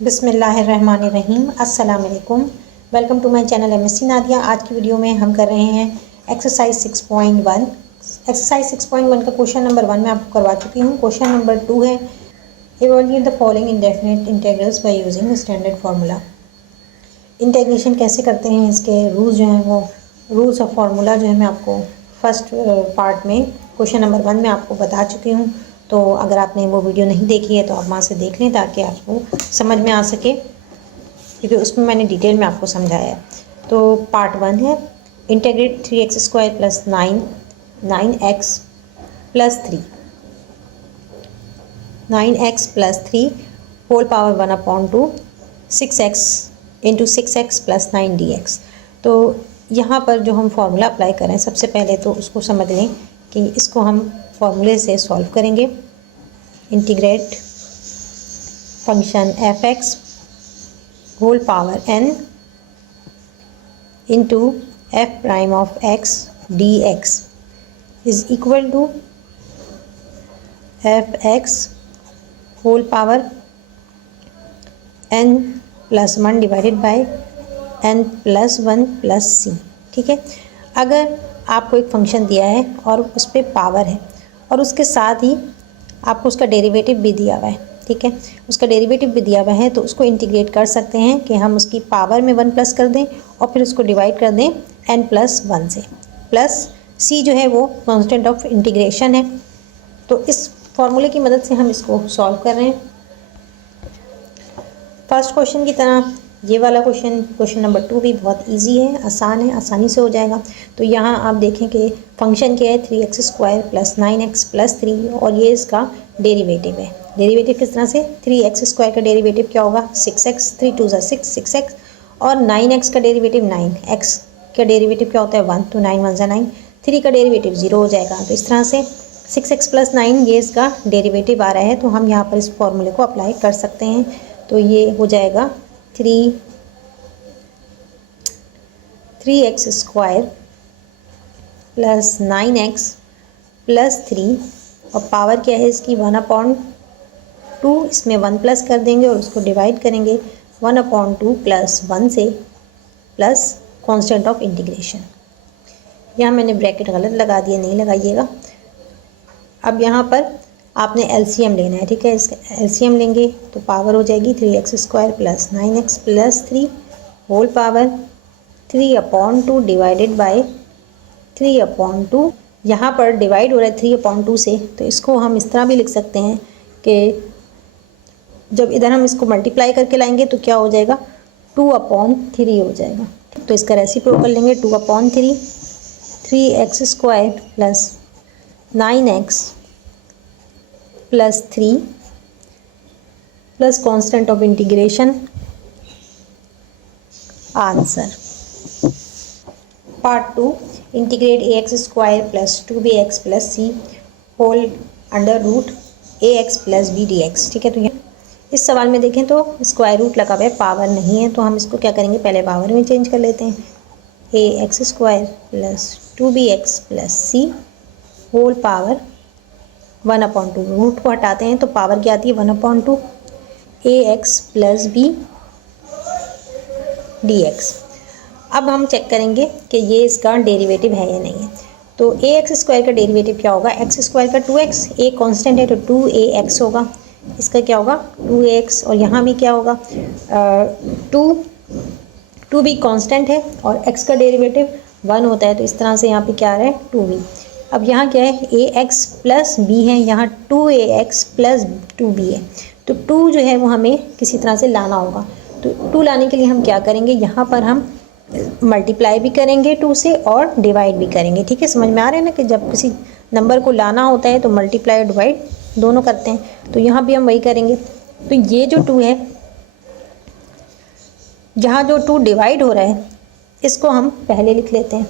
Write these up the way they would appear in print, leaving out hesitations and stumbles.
बिस्मिल्लाहिर्रहमानिर्रहीम। अस्सलाम वालेकुम। Welcome to my channel MSc Nadia. आज की वीडियो में हम कर रहे हैं एक्सरसाइज 6.1। एक्सरसाइज 6.1 का क्वेश्चन नंबर 1 मैं आपको करवा चुकी हूँ। क्वेश्चन नंबर 2 है evaluate the following indefinite integrals by using standard formula. Integration कैसे करते हैं, इसके रूल्स जो हैं वो रूल्स और फार्मूला जो है मैं आपको फर्स्ट पार्ट में क्वेश्चन नंबर 1 में आपको बता चुकी हूँ। तो अगर आपने वो वीडियो नहीं देखी है तो आप वहाँ से देख लें ताकि आपको समझ में आ सके, क्योंकि उसमें मैंने डिटेल में आपको समझाया है। तो पार्ट 1 है integrate 3x² plus 9x plus 3 9x plus 3 whole power 1/2 6x into 6x plus 9 dx। तो यहाँ पर जो हम फार्मूला अप्लाई करें, सबसे पहले तो उसको समझ लें कि इसको हम फार्मूले से सॉल्व करेंगे। Integrate function f(x) whole power n into f prime of x dx is equal to f(x) whole power n plus 1 divided by n plus 1 plus c। ठीक है, अगर आपको एक फंक्शन दिया है और उस पर पावर है और उसके साथ ही आपको उसका डेरिवेटिव भी दिया हुआ है, ठीक है, उसका डेरिवेटिव भी दिया हुआ है, तो उसको इंटीग्रेट कर सकते हैं कि हम उसकी पावर में 1 प्लस कर दें और फिर उसको डिवाइड कर दें n प्लस 1 से। प्लस c जो है वो कांस्टेंट ऑफ इंटीग्रेशन है। तो इस फॉर्मूले की मदद से हम इसको सॉल्व कर रहे हैं। फर्स्ट क्वेश्चन की तरह ये वाला क्वेश्चन नंबर 2 भी बहुत इजी है, आसान है, आसानी से हो जाएगा। तो यहाँ आप देखें कि फंक्शन क्या है 3x² प्लस 9x प्लस 3 और ये इसका डेरिवेटिव है। डेरिवेटिव किस तरह से, 3x² का डेरिवेटिव क्या होगा 6x, 3 2 6 6x, और 9x का डेरिवेटिव 9x का डेरिवेटिव क्या होता है 1, तो 9 1 9, 3 का डेरिवेटिव 0 हो जाएगा। तो इस तरह से 6x प्लस 9 ये इसका डेरिवेटिव आ रहा है, तो हम यहाँ पर इस फॉर्मूले को अप्लाई कर सकते हैं। तो ये हो जाएगा 3x² प्लस 9x प्लस 3 और पावर क्या है इसकी 1/2, इसमें 1 प्लस कर देंगे और उसको डिवाइड करेंगे 1/2 प्लस 1 से प्लस कांस्टेंट ऑफ इंटीग्रेशन। यहाँ मैंने ब्रैकेट गलत लगा दिया, नहीं लगाइएगा। अब यहाँ पर आपने LCM लेना है, ठीक है, इसका LCM लेंगे तो पावर हो जाएगी 3x² plus 9x plus 3 whole power 3/2 divided by 3/2। यहाँ पर डिवाइड हो रहा है 3/2 से, तो इसको हम इस तरह भी लिख सकते हैं कि जब इधर हम इसको मल्टीप्लाई करके लाएंगे तो क्या हो जाएगा 2/3 हो जाएगा। तो इसका रेसिप्रोकल लेंगे 2/3, 3x² plus 9x plus 3 plus constant of integration. Answer part 2 integrate ax² plus 2bx plus c whole under root ax plus b dx। ठीक है, तो इस सवाल में देखें तो स्क्वायर रूट लगा हुआ है, पावर नहीं है, तो हम इसको क्या करेंगे पहले पावर में चेंज कर लेते हैं। ax² plus 2bx plus c whole power 1/2, root को हटाते हैं तो पावर क्या आती है 1/2 ax प्लस b dx। अब हम चेक करेंगे कि ये इसका डेरिवेटिव है या नहीं है। तो ax² का डेरिवेटिव क्या होगा, x² का 2x, a कांस्टेंट है तो 2ax होगा, इसका क्या होगा 2ax, और यहाँ भी क्या होगा 2 भी कांस्टेंट है और x का डेरिवेटिव 1 होता है, तो इस तरह से यहाँ पे क्या आ रहा है 2b। अब यहाँ क्या है ax प्लस b है, यहाँ 2ax प्लस 2b है, तो 2 जो है वो हमें किसी तरह से लाना होगा। तो 2 लाने के लिए हम क्या करेंगे, यहाँ पर हम मल्टीप्लाई भी करेंगे 2 से और डिवाइड भी करेंगे। ठीक है, समझ में आ रहा है ना कि जब किसी नंबर को लाना होता है तो मल्टीप्लाई डिवाइड दोनों करते हैं, तो यहाँ भी हम वही करेंगे। तो ये जो 2 है, यहाँ जो 2 डिवाइड हो रहा है इसको हम पहले लिख लेते हैं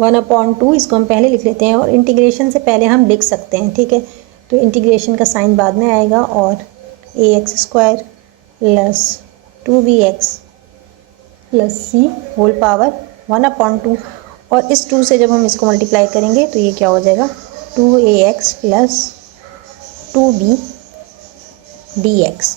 1/2, इसको हम पहले लिख लेते हैं और इंटीग्रेशन से पहले हम लिख सकते हैं। ठीक है, तो इंटीग्रेशन का साइन बाद में आएगा और ax² plus 2bx plus c whole power 1/2, और इस 2 से जब हम इसको मल्टीप्लाई करेंगे तो ये क्या हो जाएगा 2ax plus 2b dx।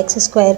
ax²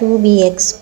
2bx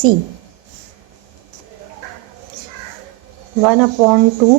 c 1/2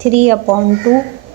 3/2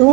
2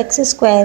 ax²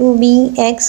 2bx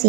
c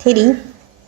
3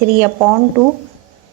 3/2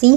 c.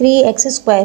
3x²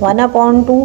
1/2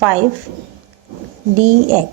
5 dx.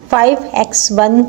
5x 1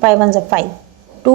5 1 5 2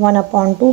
1/2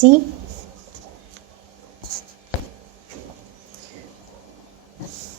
c.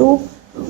2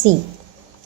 c.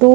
2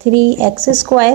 3x²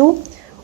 2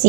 c.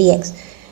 dx.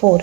4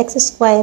x²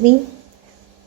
3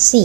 c.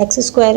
x²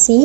c.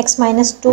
x-2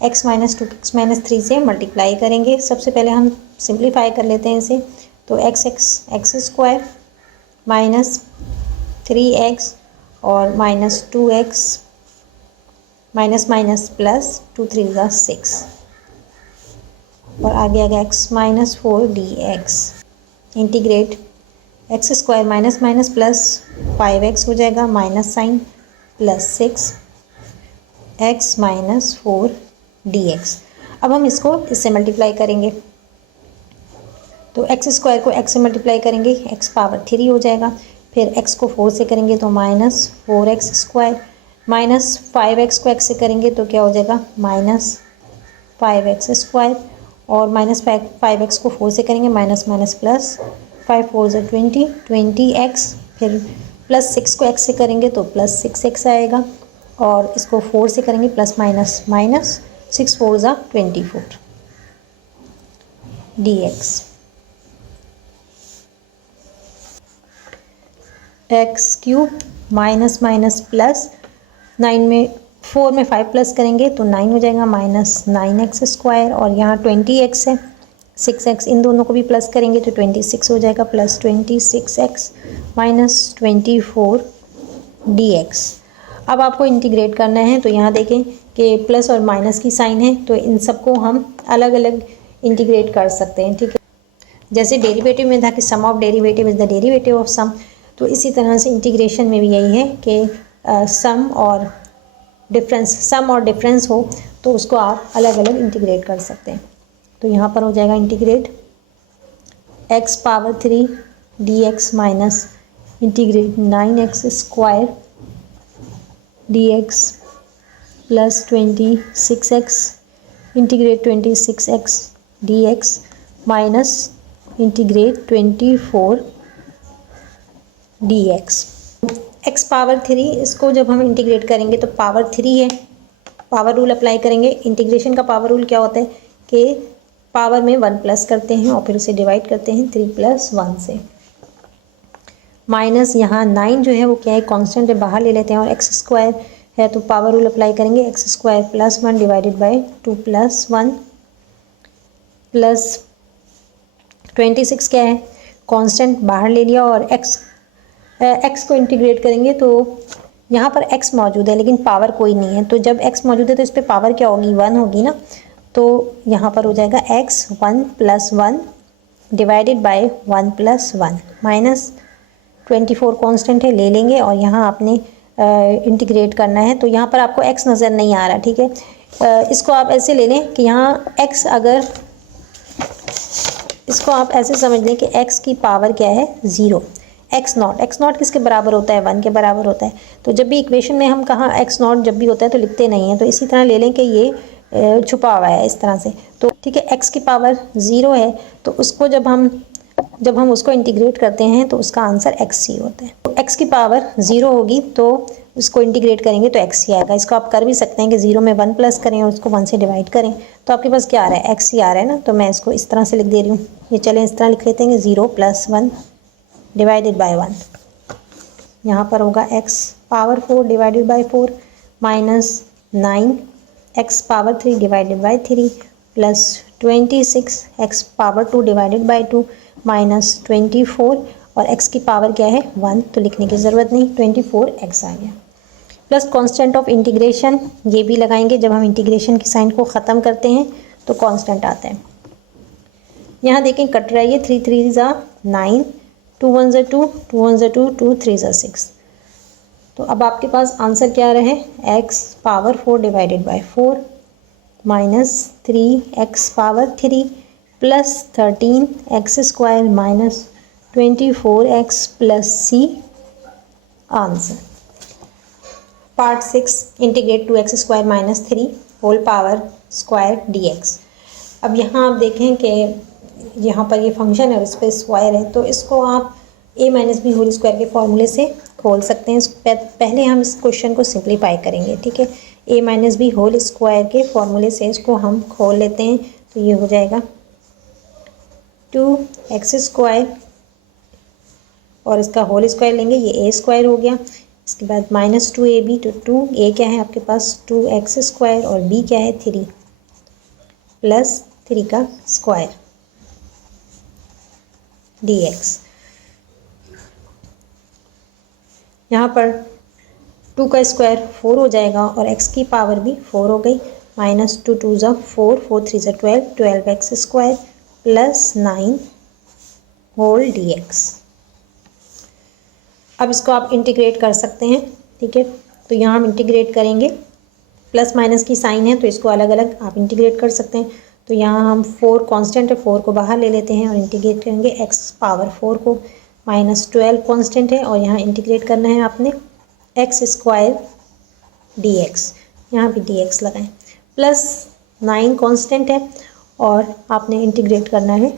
x minus 2x minus 3 से मल्टीप्लाई करेंगे। सबसे पहले हम सिंप्लीफाई कर लेते हैं इसे, तो एक्स स्क्वायर माइनस 3x और minus 2x minus minus plus 2 3 ज़ा 6 और आगे आ गया x minus 4 dx। Integrate x square minus minus plus 5x हो जाएगा, minus sign plus 6x minus 4 dx। अब हम इसको इससे मल्टीप्लाई करेंगे, तो एक्स स्क्वायर को x से मल्टीप्लाई करेंगे, x पावर 3 हो जाएगा। फिर x को 4 से करेंगे तो minus 4x square, minus 5x को x से करेंगे तो क्या हो जाएगा माइनस 5x स्क्वायर, और माइनस 5x को 4 से करेंगे माइनस माइनस प्लस 5 4 ज़ा 20x। फिर प्लस 6 को x से करेंगे तो प्लस 6x आएगा, और इसको 4 से करेंगे प्लस माइनस माइनस 6 4 ज़ा 24 dx। X cube minus minus plus 9 में 4 में 5 प्लस करेंगे तो 9 हो जाएगा, माइनस 9x स्क्वायर, और यहाँ 20x है 6x, इन दोनों को भी प्लस करेंगे तो 26 हो जाएगा, प्लस 26x माइनस 24 dx। अब आपको इंटीग्रेट करना है, तो यहाँ देखें कि प्लस और माइनस की साइन है, तो इन सबको हम अलग अलग इंटीग्रेट कर सकते हैं, ठीक है। जैसे डेरिवेटिव में था कि sum of derivative is the derivative of sum, तो इसी तरह से इंटीग्रेशन में भी यही है कि सम और डिफरेंस हो तो उसको आप अलग अलग इंटीग्रेट कर सकते हैं। तो यहाँ पर हो जाएगा integrate x power 3 dx minus integrate 9x square dx plus 26x integrate 26x dx minus integrate 24 dx। x power 3, इसको जब हम इंटीग्रेट करेंगे तो पावर 3 है, पावर रूल अप्लाई करेंगे। इंटीग्रेशन का पावर रूल क्या होता है कि पावर में 1 प्लस करते हैं और फिर उसे डिवाइड करते हैं 3 + 1 से। माइनस यहाँ 9 जो है वो क्या है कांस्टेंट है, बाहर ले लेते हैं, और x स्क्वायर है तो पावर रूल अप्लाई करेंगे, x square plus 1 divided by 2 + 1 plus 26 क्या है कांस्टेंट, बाहर ले लिया, और x को इंटीग्रेट करेंगे तो यहाँ पर x मौजूद है लेकिन पावर कोई नहीं है, तो जब x मौजूद है तो इस पर पावर क्या होगी 1 होगी ना, तो यहाँ पर हो जाएगा x 1 + 1 divided bye 1 + 1 minus 24 constant है, ले लेंगे, और यहाँ आपने इंटीग्रेट करना है, तो यहाँ पर आपको x नज़र नहीं आ रहा, ठीक है। इसको आप ऐसे ले लें कि यहाँ x, अगर इसको आप ऐसे समझ लें कि x की पावर क्या है 0, x नॉट किसके बराबर होता है 1 के बराबर होता है, तो जब भी इक्वेशन में हम कहाँ x नॉट जब भी होता है तो लिखते नहीं हैं, तो इसी तरह ले लें कि ये छुपा हुआ है इस तरह से, तो ठीक है। x की पावर 0 है तो उसको जब हम उसको इंटीग्रेट करते हैं तो उसका आंसर x ही होता है। तो x की पावर 0 होगी तो उसको इंटीग्रेट करेंगे तो x ही आएगा। इसको आप कर भी सकते हैं कि 0 में 1 प्लस करें और उसको 1 से डिवाइड करें, तो आपके पास क्या आ रहा है x ही आ रहा है ना, तो मैं इसको इस तरह से लिख दे रही हूँ। ये चलें इस तरह लिख लेते हैं कि 0 + 1 डिवाइडेड बाय 1, यहाँ पर होगा x power 4 divided by 4 minus 9 x power 3 divided by 3 plus 26 x power 2 divided by 2 minus 24, और x की पावर क्या है 1, तो लिखने की ज़रूरत नहीं, 24x आ गया। प्लस कांस्टेंट ऑफ इंटीग्रेशन ये भी लगाएंगे, जब हम इंटीग्रेशन की साइन को ख़त्म करते हैं तो कांस्टेंट आता है। यहाँ देखें कट रहा है ये 3 3 ज़ा 9, 2 1 ज़ा 2, 2 1 ज़ा 2, 2 3 ज़ा 6, तो अब आपके पास आंसर क्या रहे x power 4 divided by 4 minus 3x power 3 plus 13x square minus 24x plus c answer. Part 6 integrate 2x square minus 3 whole power square dx। अब यहाँ आप देखें कि यहाँ पर ये फंक्शन है और इस पर स्क्वायर है, तो इसको आप a minus b whole square के फॉर्मूले से खोल सकते हैं। पहले हम इस क्वेश्चन को सिंप्लीफाई करेंगे, ठीक है। a minus b whole square के फॉर्मूले से इसको हम खोल लेते हैं, तो ये हो जाएगा 2x स्क्वायर और इसका होल स्क्वायर लेंगे, ये a स्क्वायर हो गया। इसके बाद माइनस 2ab, तो 2a क्या है आपके पास 2x स्क्वायर और b क्या है 3, प्लस 3 का स्क्वायर dx। यहाँ पर 2 का स्क्वायर 4 हो जाएगा और x की पावर भी 4 हो गई। माइनस 2 2 ज़ा 4, 4 3 ज़ा 12, 12x square plus 9 whole dx। अब इसको आप इंटीग्रेट कर सकते हैं, ठीक है। तो यहाँ हम इंटीग्रेट करेंगे, प्लस माइनस की साइन है तो इसको अलग अलग आप इंटीग्रेट कर सकते हैं। तो यहाँ हम 4 कांस्टेंट है, 4 को बाहर ले लेते हैं और इंटीग्रेट करेंगे x पावर 4 को। माइनस 12 कांस्टेंट है और यहाँ इंटीग्रेट करना है आपने x स्क्वायर dx, यहाँ भी dx लगाएं। प्लस 9 कांस्टेंट है और आपने इंटीग्रेट करना है,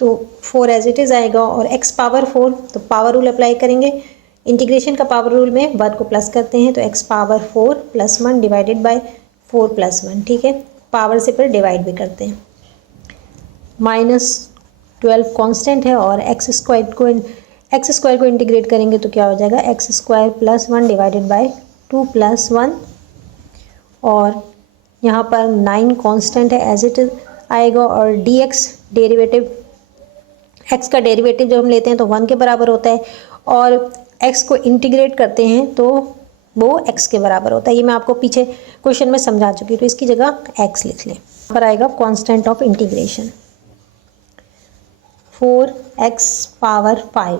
तो 4 एज इट इज़ आएगा और x पावर 4, तो पावर रूल अप्लाई करेंगे। इंटीग्रेशन का पावर रूल में वर्ड को प्लस करते हैं, तो x power 4 plus 1 divided by 4 plus 1, ठीक है। पावर से फिर डिवाइड भी करते हैं। माइनस 12 कांस्टेंट है और एक्स स्क्वायर को इंटीग्रेट करेंगे तो क्या हो जाएगा, x square plus 1 divided bye 2 plus 1, और यहाँ पर 9 कांस्टेंट है एज इट इज आएगा और dx डेरिवेटिव, x का डेरिवेटिव जब हम लेते हैं तो 1 के बराबर होता है और x को इंटीग्रेट करते हैं तो वो x के बराबर होता है। ये मैं आपको पीछे क्वेश्चन में समझा चुकी हूँ, तो इसकी जगह x लिख लें। यहाँ पर आएगा constant of integration 4x power 5,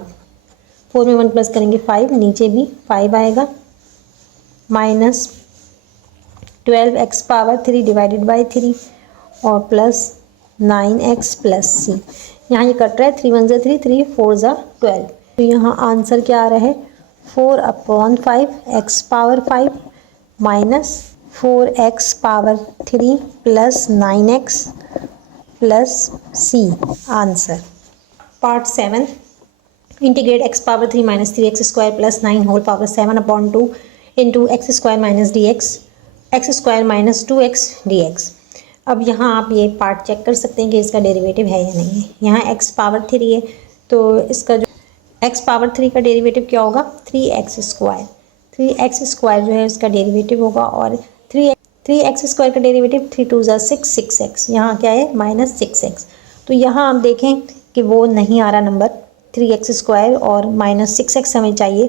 4 में 1 प्लस करेंगे 5, नीचे भी 5 आएगा। Minus 12x power 3 divided by 3 और प्लस 9x प्लस c। यहाँ ये कट रहा है, 3 1 ज़ा 3, 3 4 ज़ा 12। तो यहाँ आंसर क्या आ रहा है, 4/5 x power 5 minus 4x power 3 plus 9x plus c answer. Part 7, integrate x power 3 minus 3x square plus 9 whole power 7/2 into x square minus dx, x square minus 2x dx। अब यहाँ आप ये part check कर सकते हैं कि इसका derivative है या नहीं है। यहाँ x पावर 3 है तो इसका जो x पावर 3 का डेरिवेटिव क्या होगा, 3x स्क्वायर। 3x स्क्वायर जो है इसका डेरिवेटिव होगा और 3x स्क्वायर का डेरिवेटिव 3 2 ज़ा 6, 6x। यहाँ क्या है, माइनस 6x। तो यहाँ आप देखें कि वो नहीं आ रहा नंबर 3x स्क्वायर और माइनस 6x हमें चाहिए,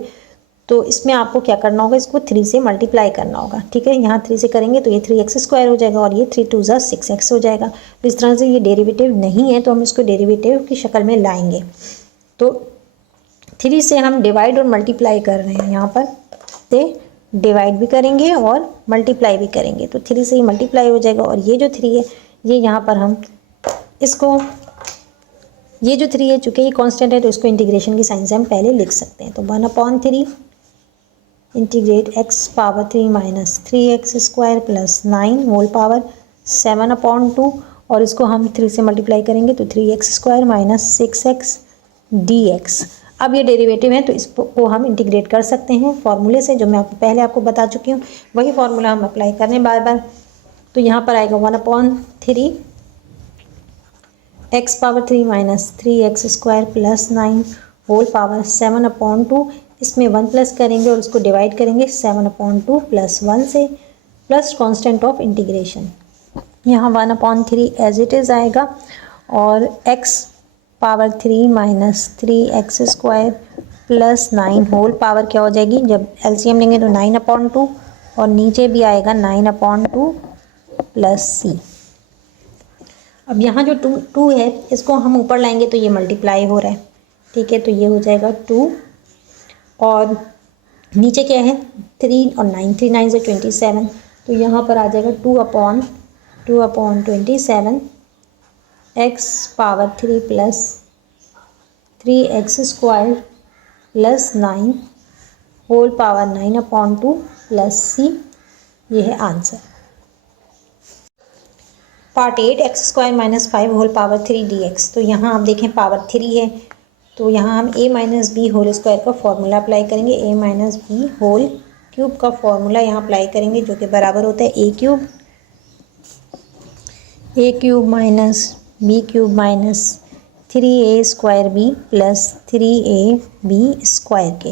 तो इसमें आपको क्या करना होगा, इसको 3 से मल्टीप्लाई करना होगा, ठीक है। यहाँ 3 से करेंगे तो ये 3x स्क्वायर हो जाएगा और ये 3 2 ज़ा 6x हो जाएगा। तो इस तरह से ये डेरिवेटिव नहीं है तो हम इसको डेरिवेटिव की शक्ल में लाएंगे। तो 3 से हम डिवाइड और मल्टीप्लाई कर रहे हैं, यहाँ पर से डिवाइड भी करेंगे और मल्टीप्लाई भी करेंगे, तो 3 से ही मल्टीप्लाई हो जाएगा। और ये जो 3 है ये यहाँ पर हम इसको, ये जो 3 है चूँकि ये कांस्टेंट है तो इसको इंटीग्रेशन की साइन से हम पहले लिख सकते हैं। तो 1/3 integrate x power 3 minus 3x square plus 9 whole power 7/2, और इसको हम 3 से मल्टीप्लाई करेंगे तो 3x square minus 6x dx। अब ये डेरिवेटिव है तो इसको हम इंटीग्रेट कर सकते हैं फॉर्मूले से, जो मैं पहले आपको बता चुकी हूँ, वही फार्मूला हम अप्लाई कर रहे हैं बार बार। तो यहाँ पर आएगा 1/3 x power 3 minus 3x square plus 9 whole power 7/2। इसमें 1 प्लस करेंगे और उसको डिवाइड करेंगे 7/2 प्लस 1 से, प्लस कांस्टेंट ऑफ इंटीग्रेशन। यहाँ 1/3 एज इट इज़ आएगा और x power 3 minus 3x square plus 9 whole power क्या हो जाएगी, जब एलसीएम लेंगे तो 9/2 और नीचे भी आएगा 9/2 प्लस c। अब यहाँ जो 2 है इसको हम ऊपर लाएंगे तो ये मल्टीप्लाई हो रहा है, ठीक है। तो ये हो जाएगा 2 और नीचे क्या है 3 और 9, 3 9 से 27, तो यहाँ पर आ जाएगा 2/27 x power 3 plus 3x square plus 9 whole power 9/2 plus c। ये है answer. Part 8, x square minus 5 whole power 3 dx। तो यहाँ आप देखें पावर 3 है तो यहाँ हम a minus b whole square का फॉर्मूला अप्लाई करेंगे। a minus b whole cube का फॉर्मूला यहाँ अप्लाई करेंगे जो कि बराबर होता है a cube minus b cube minus 3a square b plus 3ab square के।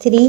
3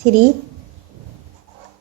3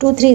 2 3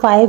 5,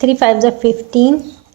3 5 15,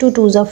2 2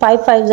5 5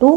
2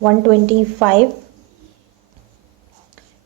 125,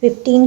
15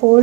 4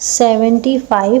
75,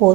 4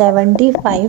75,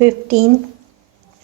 15,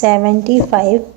75,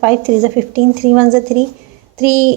5 3 15, 3 1 3, 3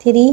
3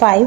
5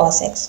cos x.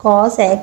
cos x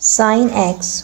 sin x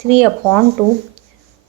3/2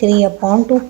3/2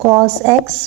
cos x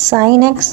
sin x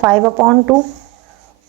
5/2,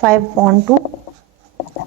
5/2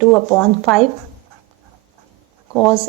2/5 cos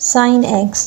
sin x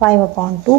5/2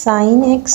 sin x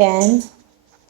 tan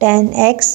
tan x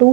2